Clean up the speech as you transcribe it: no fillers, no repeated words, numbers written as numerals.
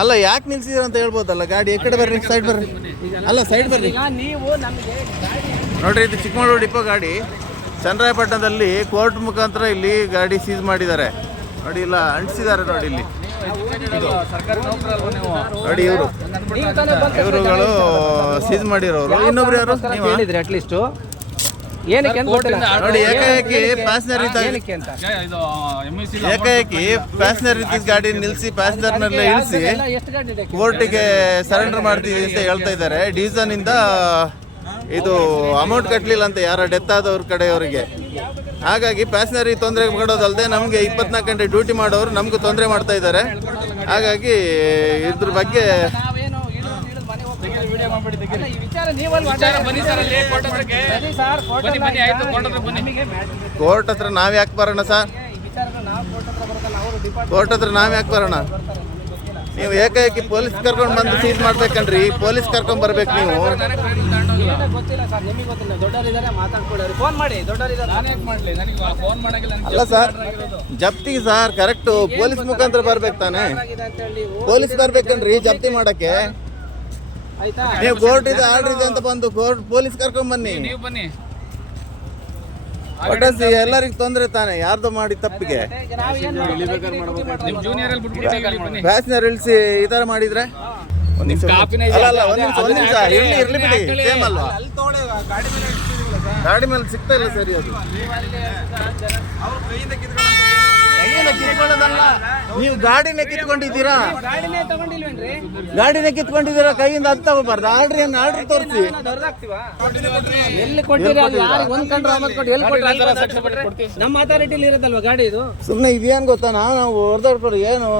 ಅಲ್ಲ ಯಾಕೆ ನಿಲ್ಸಿದ್ರ ಅಂತ ಹೇಳ್ಬೋದಲ್ಲ. ಗಾಡಿ ಈ ಕಡೆ ಬರ್ರಿ, ಸೈಡ್ ಬರ್ರಿ. ಅಲ್ಲ ಸೈಡ್ ಬರ್ರಿ. ನೋಡ್ರಿ, ಇದು ಚಿಕ್ಕಮಗಳೂರು ಡಿಪೋ ಗಾಡಿ. ಚನ್ನರಾಯಪಟ್ಟಣದಲ್ಲಿ ಕೋರ್ಟ್ ಮುಖಾಂತರ ಇಲ್ಲಿ ಗಾಡಿ ಸೀಸ್ ಮಾಡಿದ್ದಾರೆ. ನೋಡಿ, ಇಲ್ಲ ಅಂಟಿಸಿದ್ದಾರೆ ನೋಡಿ ಇಲ್ಲಿ. ನೋಡಿ ಇವರುಗಳು ಸೀಸ್ ಮಾಡಿರೋರು. ಇನ್ನೊಬ್ರು ಯಾರು ಹೇಳಿದ್ರಿ ಅಟ್ಲೀಸ್ಟ್ ಏನಕ್ಕೆ ನೋಡಿ, ಏಕಾಏಕಿ ಪ್ಯಾಸೆಂಜರ್ ಗಾಡಿ ನಿಲ್ಲಿಸಿ ಪ್ಯಾಸೆಂಜರ್ನೆಲ್ಲ ಇಳಿಸಿ ಕೋರ್ಟಿಗೆ ಸರೆಂಡರ್ ಮಾಡ್ತೀವಿ ಅಂತ ಹೇಳ್ತಾ ಇದ್ದಾರೆ. ಡಿವಿಷನ್ ಇಂದ ಇದು ಅಮೌಂಟ್ ಕಟ್ಟಲಿಲ್ಲ ಅಂತ ಯಾರ ಡೆತ್ ಆದವ್ರ ಕಡೆಯವರಿಗೆ. ಹಾಗಾಗಿ ಪ್ಯಾಸೆಂಜರಿಗೆ ತೊಂದರೆ ಕೊಡೋದಲ್ಲದೆ ನಮಗೆ 24 ಗಂಟೆ ಡ್ಯೂಟಿ ಮಾಡೋರು ನಮಗೂ ತೊಂದರೆ ಮಾಡ್ತಾ ಇದ್ದಾರೆ. ಹಾಗಾಗಿ ಇದ್ರ ಬಗ್ಗೆ ಕೋರ್ಟ್ ಹತ್ರ ನಾವ್ ಯಾಕೆ ಬರೋಣ ಸರ್? ಕೋರ್ಟ್ ಹತ್ರ ನಾವ್ ಯಾಕೆ ಬರೋಣ? ನೀವು ಏಕಾಏಕಿ ಪೊಲೀಸ್ ಕರ್ಕೊಂಡು ಬಂದು ಸೀಸ್ ಮಾಡ್ಬೇಕನ್ರಿ. ಪೊಲೀಸ್ ಕರ್ಕೊಂಡ್ ಬರ್ಬೇಕು ನೀವು. ಅಲ್ಲ ಸರ್, ಜಪ್ತಿಗೆ ಸರ್ ಕರೆಕ್ಟ್ ಪೊಲೀಸ್ ಮುಖಾಂತರ ಬರ್ಬೇಕು ತಾನೆ. ಪೊಲೀಸ್ ಬರ್ಬೇಕನ್ರಿ ಜಪ್ತಿ ಮಾಡಕ್ಕೆ. ನೀವು ಕೋರ್ಟ್ ಇದೆ, ಆರ್ಡರ್ ಇದೆ ಅಂತ ಬಂದು ಕೋರ್ಟ್ ಪೊಲೀಸ್ ಕರ್ಕೊಂಡ್ ಬನ್ನಿ. ಒಟ್ಟಾಸಿ ಎಲ್ಲರಿಗೂ ತೊಂದರೆ ತಾನೆ, ಯಾರ್ದು ಮಾಡಿ ತಪ್ಪಿಗೆ. ಪ್ಯಾಸೆಂಜರ್ ಇಳಿಸಿ ಈ ತರ ಮಾಡಿದ್ರೆ ಒಂದ್ ನಿಮಿಷ ಇರ್ಲಿ ಬಿಡಿ. ಸೇಮ್ ಅಲ್ವಾ, ಗಾಡಿ ಮೇಲೆ ಸಿಗ್ತಾ ಇಲ್ಲ ಸರಿ. ಅದು ಕಿತ್ಕೊಳ್ಳೋದಲ್ಲ, ನೀವು ಗಾಡಿನೇ ಕಿತ್ಕೊಂಡಿದ್ದೀರಾ. ಗಾಡಿನೇ ಕಿತ್ಕೊಂಡಿದ್ದೀರಾ, ಕೈಯಿಂದ ಅದು ತಗೋಬಾರ್ದು. ಆರ್ಡರ್ ತೋರಿಸಿ. ನಮ್ಮ ಅಥಾರಿಟಿಲಿ ಇರುತ್ತಲ್ವಾ ಗಾಡಿ ಇದು. ಸುಮ್ಮನೆ ಇದೇನು ಗೊತ್ತಾ, ನಾವು ಹೊಡೆದವ್ರು ಏನು